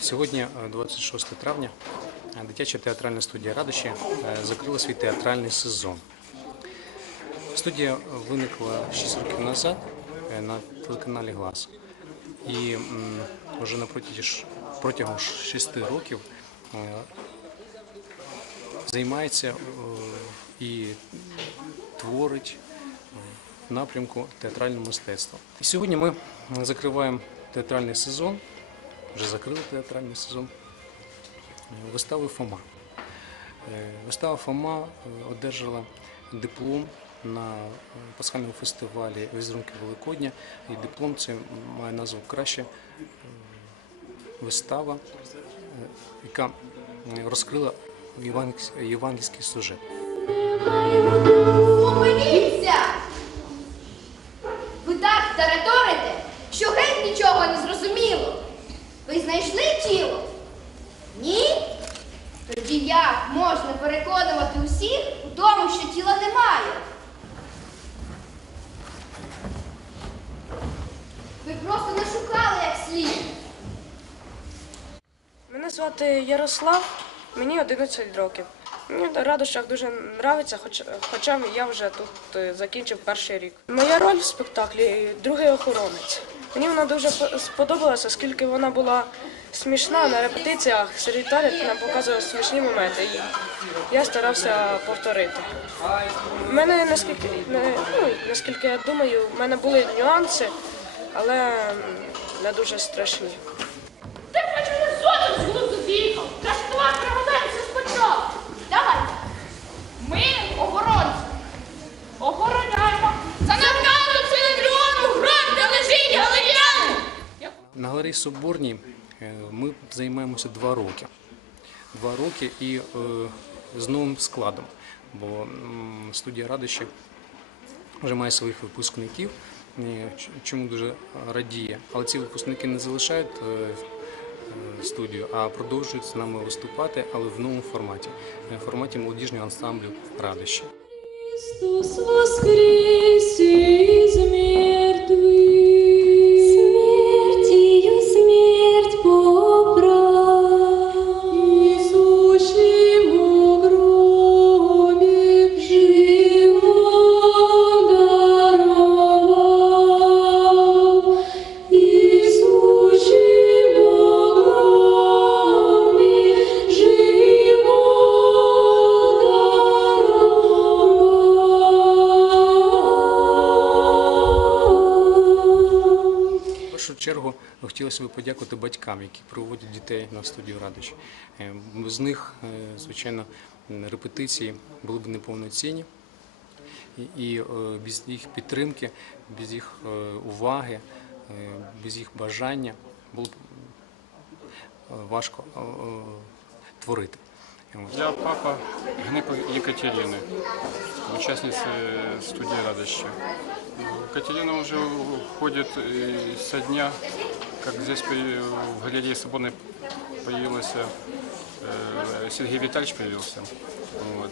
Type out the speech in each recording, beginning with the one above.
Сьогодні, е, 26 травня, е, дитяча театральна студія Радощі е, закрила свій театральний сезон. Студія виникла 6 років назад е, на телеканалі Глас. І вже протягом 6 років е, займається е, і творить в напрямку театрального мистецтва. Сьогодні ми закриваємо театральний сезон, вже закрили театральний сезон е, вистави Фома. Е, Вистава Фома е, одержала диплом на пасхальному фестивалі Візерунки Великодня. І диплом це має назву краще е, вистава, яка розкрила євангельський сюжет. Зупиніться! Ви так тараторите, що геть нічого не зрозуміло. Ви знайшли тіло? Ні? Тоді як можна переконувати усіх у тому, що тіла немає? Ви просто не шукали як слід. Мене звати Ярослав, мені 11 років. Мені в радощах дуже подобається, хоч, хоча я вже тут е, закінчив перший рік. Моя роль в спектаклі другий охоронець. Мені вона дуже сподобалася, оскільки вона була смішна на репетиціях. Сергій Віталійович нам показував смішні моменти. І я старався повторити. У мене наскільки не, ну, наскільки я думаю, в мене були нюанси, але не дуже страшні. Галереї Соборній е, ми займаємося два роки. Два роки і е, з новим складом, бо студія Радощі вже має своїх випускників, е, чому дуже радіє. Але ці випускники не залишають студію, а продовжують з нами виступати, але в новому форматі, в форматі молодіжнього ансамблю Радощі. Христос воскрес хотілося б подякувати батькам, які приводять дітей на студію Радощ. Е, Без них, е, звичайно, м, репетиції були б неповноцінні. І, і е, без їх підтримки, без їх е, уваги, е, без їх бажання було б е, важко е, е, творити. От. Я папа Гнико Екатерины, участницы студии «Радощи». Катерина уже уходит э, со дня, как здесь в галерее Соборной появился э, Сергей Витальевич появился. Вот.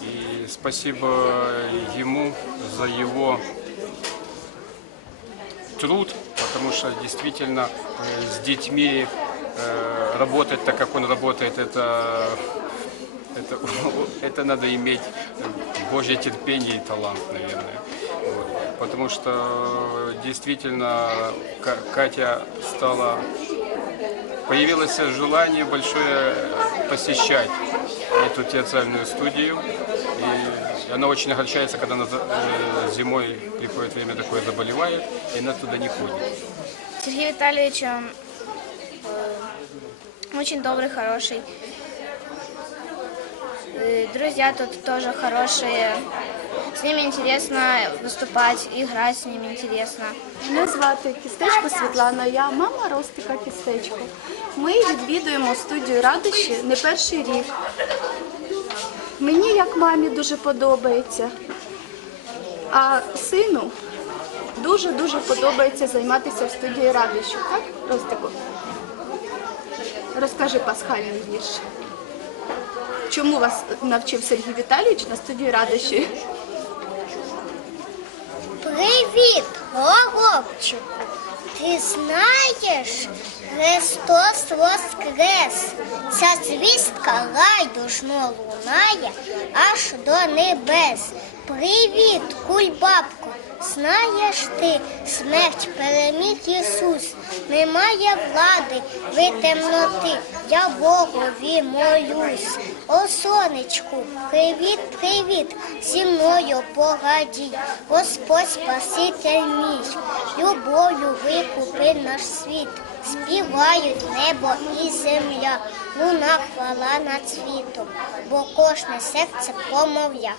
И спасибо ему за его труд, потому что действительно э, с детьми э, работать так, как он работает, это, это, это надо иметь Божье терпение и талант, наверное. Потому что действительно Ка- Катя стала появилось желание большое посещать эту театральную студию. И она очень огорчается, когда она э, зимой приходит время такое заболевает, и она туда не ходит. Сергей Витальевич э, очень добрый, хороший. Э, Друзья тут тоже хорошие. С ними интересно выступать, играть с ними интересно. Мене звати Кістечко Світлана, я мама Ростика Кістечко. Ми відвідуємо студію радощі не перший рік. Мені, як мамі, дуже подобається. А сину дуже-дуже подобається займатися в студії радощі. Так, Ростику? Розкажи пасхальний вірш. Чому вас навчив Сергій Віталійович на студії радощі? Привіт, голубчику! Ти знаєш, Христос воскрес, ця звістка райдужно лунає аж до небес. Привіт, кульбабко, знаєш ти, смерть переміг Ісус, немає влади ви темноти, я Богові молюсь. О, сонечку, привіт, привіт, зі мною погоді, Господь Спаситель мій, любов'ю викупи наш світ, співають небо і земля, луна хвала над світом, бо кожне серце помовля,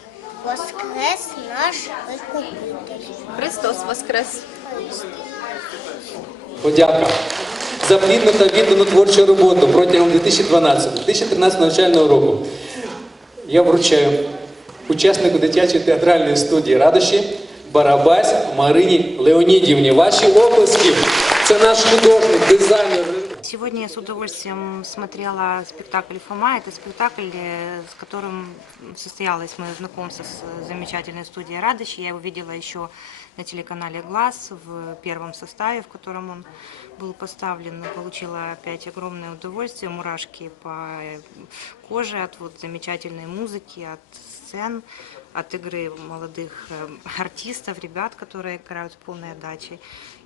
воскрес наш викупитель. Христос Воскрес! Подяка за плідну та віддану творчу роботу протягом 2012-2013 навчального року. Я вручаю учаснику дитячої театральної студії радощі Барабась Марині Леонідівні. Ваші оплески. Це наш художник, дизайнер. Сегодня я с удовольствием смотрела спектакль «Фома». Это спектакль, э, с которым состоялось мое знакомство с замечательной студией «Радощи». Я его видела еще на телеканале «Глаз» в первом составе, в котором он был поставлен. Получила опять огромное удовольствие, мурашки по э, коже от вот замечательной музыки, от сцен, от игры молодых э, артистов, ребят, которые играют с полной отдачей.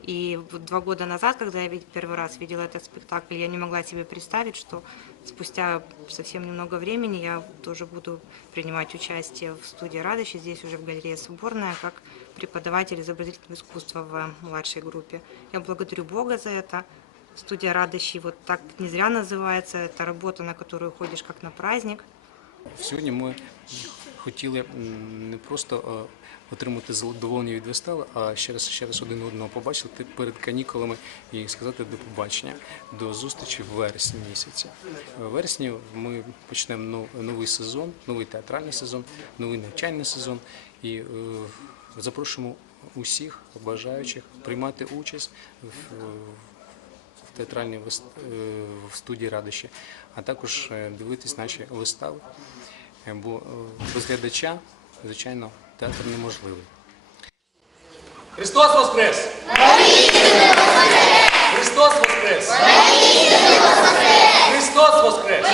И два года назад, когда я первый раз видела этот спектакль, я не могла себе представить, что спустя совсем немного времени я тоже буду принимать участие в студии «Радощи», здесь уже в галерее «Соборная», как преподаватель изобразительного искусства в младшей группе. Я благодарю Бога за это. Студия «Радощи» вот так не зря называется. Это работа, на которую ходишь как на праздник. Сьогодні ми хотіли не просто е, отримати задоволення від вистави, а ще раз ще раз один одного побачити перед канікулами і сказати до побачення, до зустрічі в вересні місяці. В вересні ми почнемо новий сезон, новий театральний сезон, новий навчальний сезон і е, запрошуємо усіх бажаючих приймати участь в в театральній е, в студії радощі, а також е, дивитись наші вистави. Бо без глядача, звичайно, театр неможливий. Христос Воскрес! Христос Воскрес! Христос Воскрес!